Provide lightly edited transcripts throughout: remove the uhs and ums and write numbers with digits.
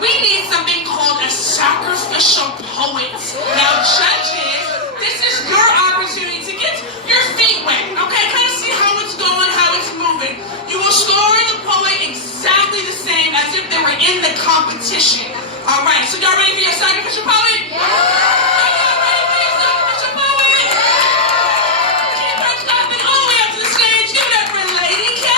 We need something called a sacrificial poet. Now, judges, this is your opportunity to get your feet wet, okay? Kind of see how it's going, how it's moving. You will score the poet exactly the same as if they were in the competition. All right, so y'all ready for your sacrificial poet? Yeah. Are y'all ready for your sacrificial poet? Yeah. Keep on clapping all the way up to the stage. Give it up for Lady K.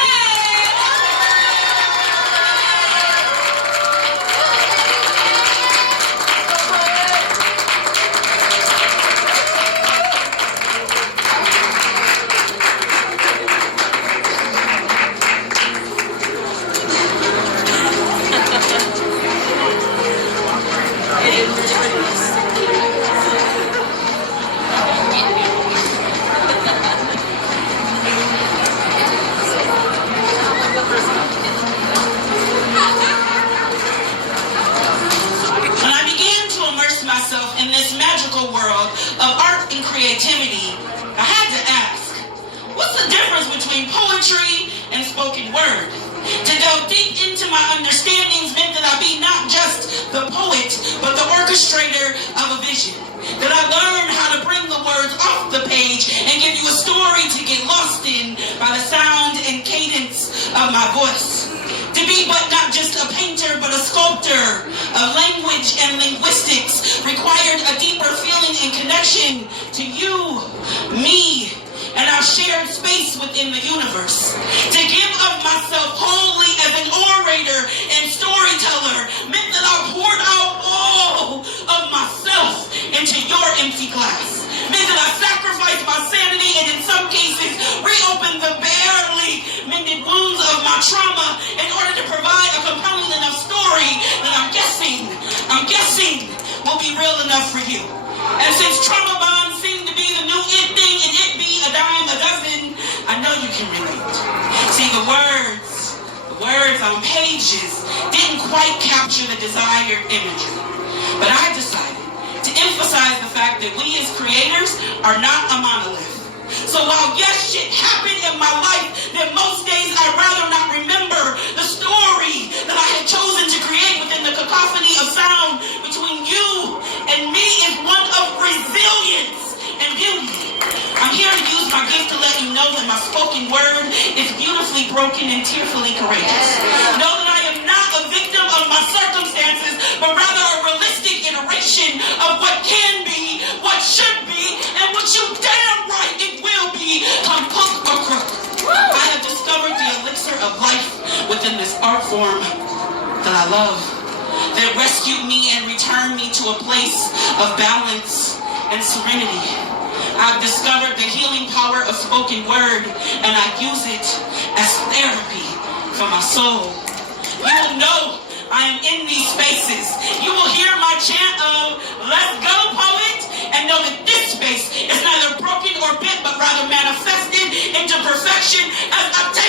Myself in this magical world of art and creativity, I had to ask, what's the difference between poetry and spoken word? To delve deep into my understandings meant that I be not just the poet, but the orchestrator of a vision. That I learn how to bring the words off the page and give you a story to get lost in by the sound and cadence of my voice. To be but not just a painter, but a sculptor of language and linguistics required a deeper feeling and connection to you, me, and our shared space within the universe. To give of myself wholly as an orator and storyteller meant that I poured out all of myself into your empty glass. Meant that I sacrificed my sanity and in some cases reopened the barely mended wounds of my trauma in order to provide a compelling enough story that I'm guessing will be real enough for you. And since trauma bonds seem to be the new it thing and it be a dime a dozen, I know you can relate. See, the words on pages didn't quite capture the desired imagery. But I decided to emphasize the fact that we as creators are not a monolith. So while yes, shit happened in my life, that most days I'd rather not remember the story that I had chosen to create within the cacophony of sound between you and me is one of resilience and beauty. I'm here to use my gift to let you know that my spoken word is beautifully broken and tearfully courageous. Know that I am not a victim of my circumstances, but rather a realistic iteration of what can be, what should be, and what you damn right it will be, come hook or crook. I have discovered the elixir of life within this art form that I love, that rescued me and returned me to a place of balance and serenity. I've discovered the healing power of spoken word, and I use it as therapy for my soul. You will know I am in these spaces. You will hear my chant of, let's go, poet, and know that this space is neither broken or bent, but rather manifested into perfection as I take